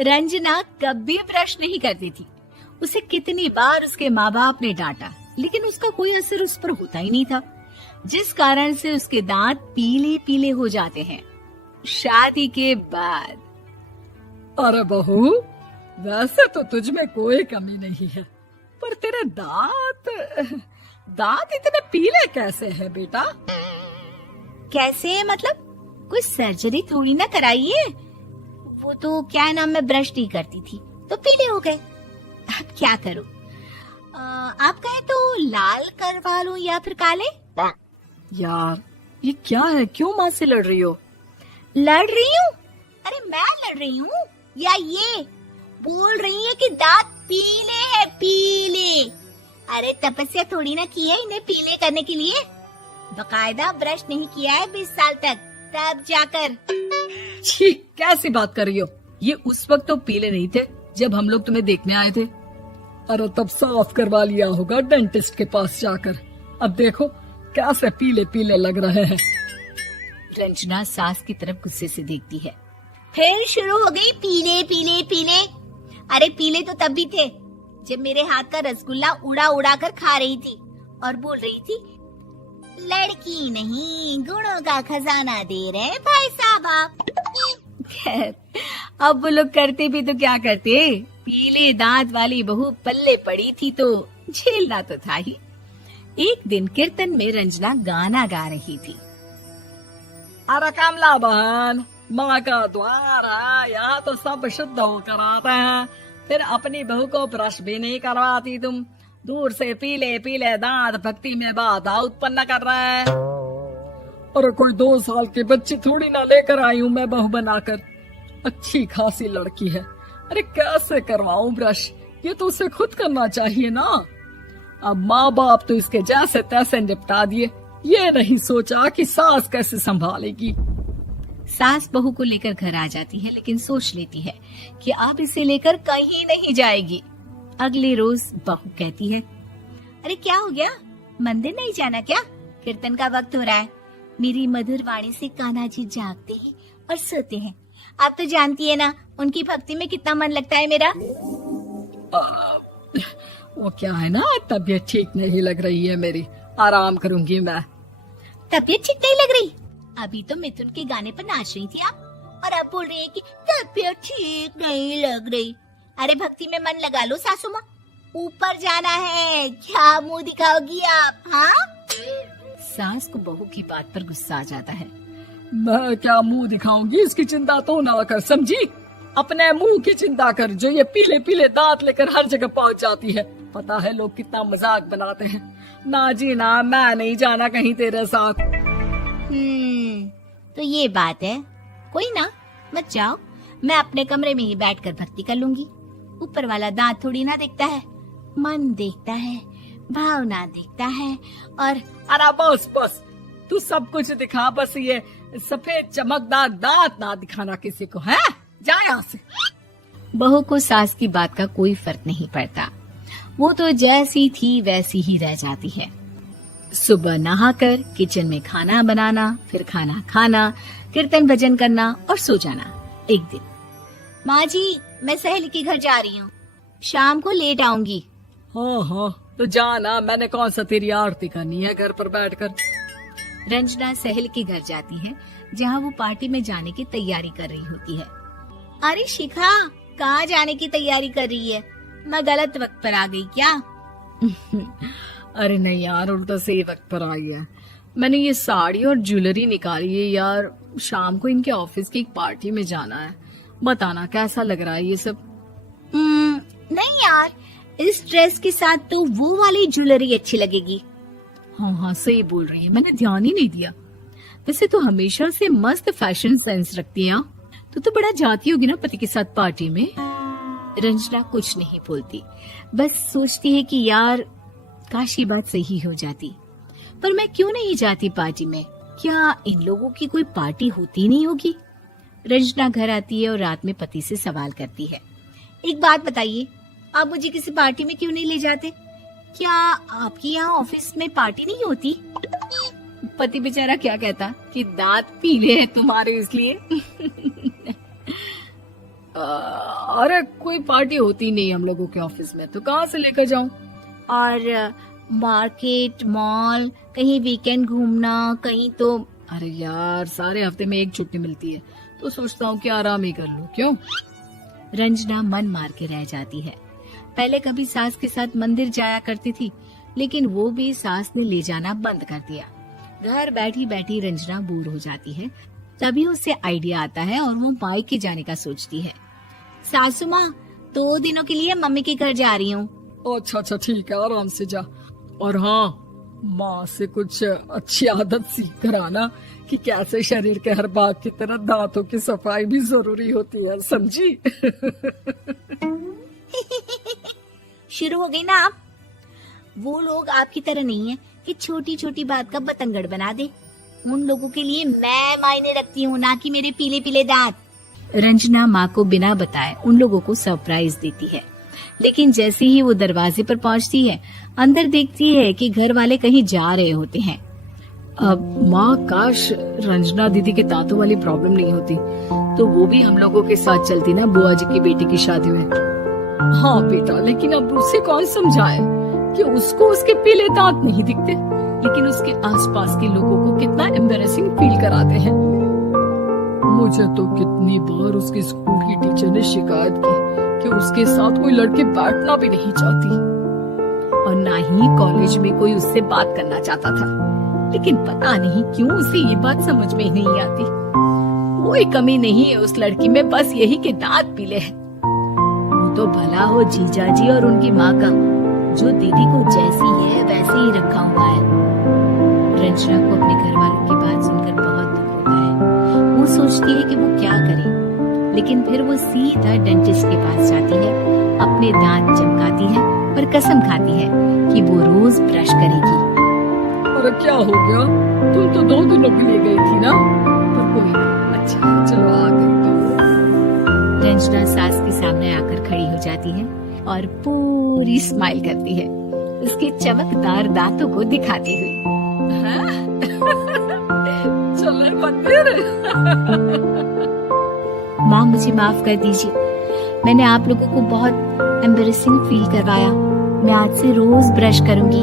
रंजना कभी ब्रश नहीं करती थी। उसे कितनी बार उसके माँ बाप ने डांटा, लेकिन उसका कोई असर उस पर होता ही नहीं था, जिस कारण से उसके दांत पीले पीले हो जाते हैं। शादी के बाद अरे बहू, वैसे तो तुझ में कोई कमी नहीं है, पर तेरे दांत इतने पीले कैसे हैं बेटा? कैसे मतलब? कोई सर्जरी थोड़ी ना कराइए। वो तो क्या नाम, मैं ब्रश नहीं करती थी तो पीले हो गए। अब क्या करूं? आप कहें तो लाल करवा लूं या फिर काले? यार ये क्या है, क्यों माँ से लड़ रही हो? लड़ रही हूँ? अरे मैं लड़ रही हूँ या ये बोल रही है कि दांत पीले हैं, पीले। अरे तपस्या थोड़ी ना की है इन्हें पीले करने के लिए। बकायदा ब्रश नहीं किया है 20 साल तक, तब जाकर। छी, कैसी बात कर रही हो? ये उस वक्त तो पीले नहीं थे जब हम लोग तुम्हें देखने आए थे। अरे तब साफ करवा लिया होगा डेंटिस्ट के पास जाकर। अब देखो कैसे पीले पीले लग रहे हैं। रंजना सास की तरफ गुस्से से देखती है। फिर शुरू हो गई पीले पीले पीले। अरे पीले तो तब भी थे जब मेरे हाथ का रसगुल्ला उड़ा उड़ा कर खा रही थी और बोल रही थी, लड़की नहीं गुणों का खजाना दे रहे भाई साहब आप। खैर, अब वो लोग करते भी तो क्या करते, पीले दांत वाली बहू पल्ले पड़ी थी तो झेलना तो था ही। एक दिन कीर्तन में रंजना गाना गा रही थी। अरे कमला बहन, माँ का द्वार है, यहाँ तो सब शुद्ध होकर आते हैं, फिर अपनी बहू को ब्रश भी नहीं करवाती तुम। दूर से पीले पीले दांत भक्ति में बाधा उत्पन्न कर रहे हैं। अरे कोई 2 साल के बच्चे थोड़ी ना लेकर आई हूँ मैं बहू बनाकर। अच्छी खासी लड़की है, अरे कैसे करवाऊं ब्रश? ये तो उसे खुद करना चाहिए ना। अब माँ बाप तो इसके जैसे तैसे निपटा दिए, ये नहीं सोचा कि सास कैसे संभालेगी। सास बहू को लेकर घर आ जाती है, लेकिन सोच लेती है कि अब इसे लेकर कहीं नहीं जाएगी। अगले रोज बहू कहती है, अरे क्या हो गया, मंदिर नहीं जाना क्या? कीर्तन का वक्त हो रहा है। मेरी मधुर वाणी से कान्हा जी जागते हैं और सोते हैं। आप तो जानती है ना उनकी भक्ति में कितना मन लगता है मेरा। वो क्या है ना, तबीयत ठीक नहीं लग रही है मेरी, आराम करूंगी मैं। तबीयत ठीक नहीं लग रही? अभी तो मिथुन के गाने पर नाच रही थी आप, और अब बोल रही है कि तबीयत ठीक नहीं लग रही। अरे भक्ति में मन लगा लो सासू माँ, ऊपर जाना है, क्या मुंह दिखाओगी आप? हाँ? सास को बहू की बात पर गुस्सा आ जाता है। मैं क्या मुंह दिखाऊंगी, इसकी चिंता तो ना कर, समझी? अपने मुंह की चिंता कर, जो ये पीले पीले दांत लेकर हर जगह पहुंच जाती है। पता है लोग कितना मजाक बनाते हैं। ना जी ना, मैं नहीं जाना कहीं तेरे साथ। तो ये बात है। कोई ना, मत जाओ, मैं अपने कमरे में ही बैठकर भक्ति कर लूंगी। ऊपर वाला दांत थोड़ी ना देखता है, मन देखता है, भावना देखता है। और अरे बस बस, तू सब कुछ दिखा, बस ये सफेद चमकदार दांत ना दिखाना किसी को, है? जा यहाँ से। बहू को सास की बात का कोई फर्क नहीं पड़ता, वो तो जैसी थी वैसी ही रह जाती है। सुबह नहाकर किचन में खाना बनाना, फिर खाना खाना, कीर्तन भजन करना और सो जाना। एक दिन, माँ जी मैं सहेली के घर जा रही हूँ, शाम को लेट आऊंगी। हाँ हाँ तो जाना, मैंने कौन सा तेरी आरती करनी है घर पर बैठकर। रंजना सहेली के घर जाती है, जहाँ वो पार्टी में जाने की तैयारी कर रही होती है। अरे शिखा, कहाँ जाने की तैयारी कर रही है? मैं गलत वक्त पर आ गई क्या? अरे नहीं यार, उल्टा सही वक्त पर आ गया। मैंने ये साड़ी और ज्वेलरी निकाली है यार, शाम को इनके ऑफिस की एक पार्टी में जाना है। बताना कैसा लग रहा है ये सब? नहीं यार, इस ड्रेस के साथ तो वो वाली ज्वेलरी अच्छी लगेगी। हाँ हाँ सही बोल रही है, मैंने ध्यान ही नहीं दिया। वैसे तो हमेशा से मस्त फैशन सेंस रखती है। तो बड़ा जाती होगी ना पति के साथ पार्टी में। रंजना कुछ नहीं बोलती, बस सोचती है कि यार काश ये बात सही हो जाती, पर मैं क्यों नहीं जाती पार्टी में? क्या इन लोगों की कोई पार्टी होती नहीं होगी? रंजना घर आती है और रात में पति से सवाल करती है, एक बात बताइए, आप मुझे किसी पार्टी में क्यों नहीं ले जाते? क्या आपके यहाँ ऑफिस में पार्टी नहीं होती? पति बेचारा क्या कहता कि दांत पीले हैं तुम्हारे इसलिए। अरे कोई पार्टी होती नहीं हम लोगों के ऑफिस में, तो कहाँ से लेकर जाऊं? और मार्केट, मॉल, कहीं वीकेंड घूमना, कहीं तो। अरे यार, सारे हफ्ते में एक छुट्टी मिलती है, तो सोचता हूँ कि आराम ही कर लूं। क्यों? रंजना मन मार के रह जाती है। पहले कभी सास के साथ मंदिर जाया करती थी, लेकिन वो भी सास ने ले जाना बंद कर दिया। घर बैठी बैठी रंजना बोर हो जाती है। तभी उसे आइडिया आता है और वो मायके जाने का सोचती है। सासू माँ, 2 दिनों के लिए मम्मी के घर जा रही हूँ। अच्छा ठीक है, आराम से जा। और हाँ, माँ से कुछ अच्छी आदत सीख कर आना कि कैसे शरीर के हर भाग की तरह दांतों की सफाई भी जरूरी होती है, समझी? शुरू हो गई ना आप। वो लोग आपकी तरह नहीं है कि छोटी छोटी बात का बतंगड़ बना दे। उन लोगों के लिए मैं मायने रखती हूँ, ना कि मेरे पीले पीले दांत। रंजना माँ को बिना बताए उन लोगों को सरप्राइज देती है, लेकिन जैसे ही वो दरवाजे पर पहुंचती है, अंदर देखती है कि घर वाले कहीं जा रहे होते हैं। अब माँ, काश रंजना दीदी के दांतों वाली प्रॉब्लम नहीं होती, तो वो भी हम लोगों के साथ चलती ना बुआ जी की बेटी की शादी में। हाँ बेटा, लेकिन अब उसे कौन समझाए कि उसको उसके पीले दांत नहीं दिखते, लेकिन उसके आसपास के लोगों को कितना एम्बैरेसिंग फील कराते हैं। मुझे तो कितनी बार उसकी स्कूल की टीचर ने शिकायत की कि उसके साथ कोई लड़की बैठना भी नहीं चाहती, और ना ही कॉलेज में कोई उससे बात करना चाहता था। लेकिन पता नहीं क्यों उसे ये बात समझ में ही नहीं आती। कोई कमी नहीं है उस लड़की में, बस यही कि दांत पीले हैं। वो तो भला हो जीजा जी और उनकी माँ का, जो दीदी को जैसी है वैसे ही रखा हुआ है। रंजना को अपने घर वालों की बात सुनकर बहुत दुख होता है। वो सोचती है कि वो क्या करे, लेकिन फिर वो सीधा डेंटिस्ट के पास जाती है, अपने दांत चमकाती है और कसम खाती है कि वो रोज ब्रश करेगी। अरे क्या हो गया? तुम तो 2 दिनों के लिए गई थी ना? पर कोई ना, अच्छा चलो आ गई तो। रंजना सास के सामने आकर खड़ी हो जाती है और पूरी स्माइल करती है, उसके चमकदार दांतों को दिखाती हुई। चल मंदिर। माँ, मुझे माफ कर दीजिए, मैंने आप लोगों को बहुत एम्बैरेसिंग फील करवाया। मैं आज से रोज ब्रश करूंगी।